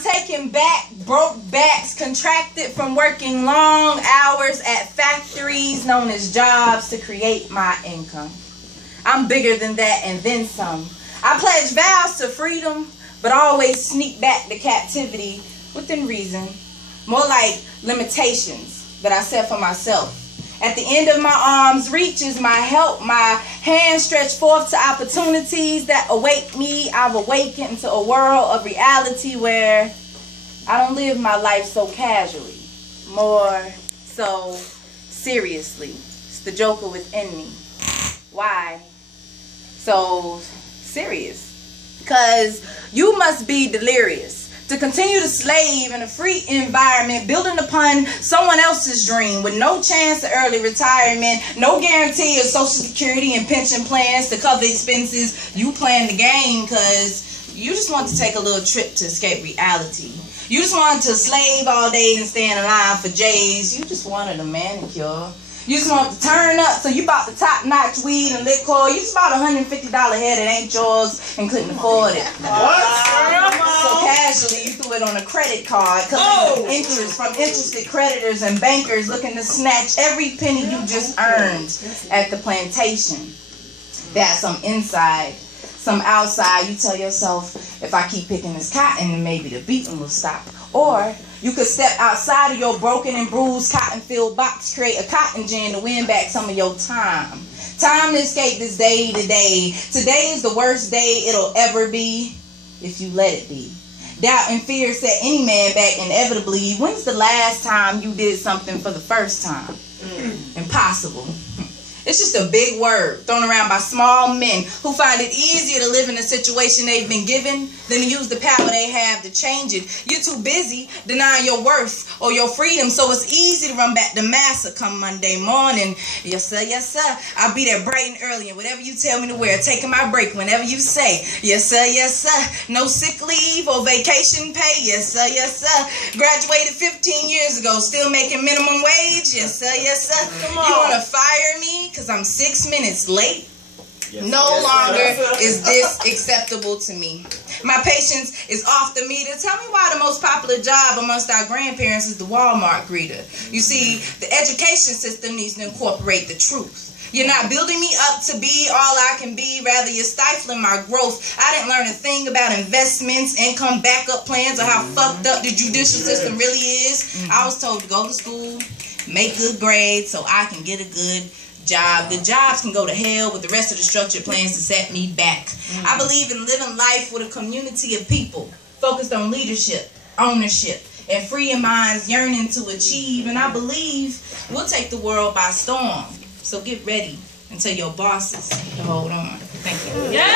I'm taking back broke backs contracted from working long hours at factories known as jobs to create my income. I'm bigger than that and then some. I pledge vows to freedom, but always sneak back to captivity within reason. More like limitations that I set for myself. At the end of my arm's reach is my help, my hand stretched forth to opportunities that await me. I've awakened to a world of reality where I don't live my life so casually, more so seriously. It's the Joker within me. Why so serious? Because you must be delirious to continue to slave in a free environment, building upon someone else's dream with no chance of early retirement, no guarantee of Social Security and pension plans to cover expenses. You playing the game because you just want to take a little trip to escape reality. You just wanted to slave all day and stand in line for J's. You just wanted a manicure. You just want to turn up, so you bought the top-notch weed and liquor. You just bought a $150 head that ain't yours and couldn't afford it. So casually, you threw it on a credit card because of interest from interested creditors and bankers looking to snatch every penny you just earned at the plantation. That's some inside. Some outside, you tell yourself, if I keep picking this cotton, then maybe the beating will stop. Or you could step outside of your broken and bruised cotton-filled box, create a cotton gin to win back some of your time. Time to escape this day to day. Today is the worst day it'll ever be if you let it be. Doubt and fear set any man back inevitably. When's the last time you did something for the first time? Impossible. It's just a big word thrown around by small men who find it easier to live in a situation they've been given than to use the power they have to change it. You're too busy denying your worth or your freedom, so it's easy to run back to massa come Monday morning. Yes, sir, yes, sir. I'll be there bright and early, and whatever you tell me to wear, taking my break whenever you say. Yes, sir, yes, sir. No sick leave or vacation pay. Yes, sir, yes, sir. Graduated 15 years ago, still making minimum wage. Yes, sir, yes, sir. You want to fire me because I'm 6 minutes late? Yes, no longer is this acceptable to me. My patience is off the meter. Tell me why the most popular job amongst our grandparents is the Walmart greeter. You see, the education system needs to incorporate the truth. You're not building me up to be all I can be. Rather, you're stifling my growth. I didn't learn a thing about investments, income backup plans, or how fucked up the judicial system really is. I was told to go to school, make good grades so I can get a good job. The jobs can go to hell with the rest of the structured plans to set me back. I believe in living life with a community of people focused on leadership, ownership, and freeing minds yearning to achieve. And I believe we'll take the world by storm. So get ready and tell your bosses to hold on. Thank you. Yeah.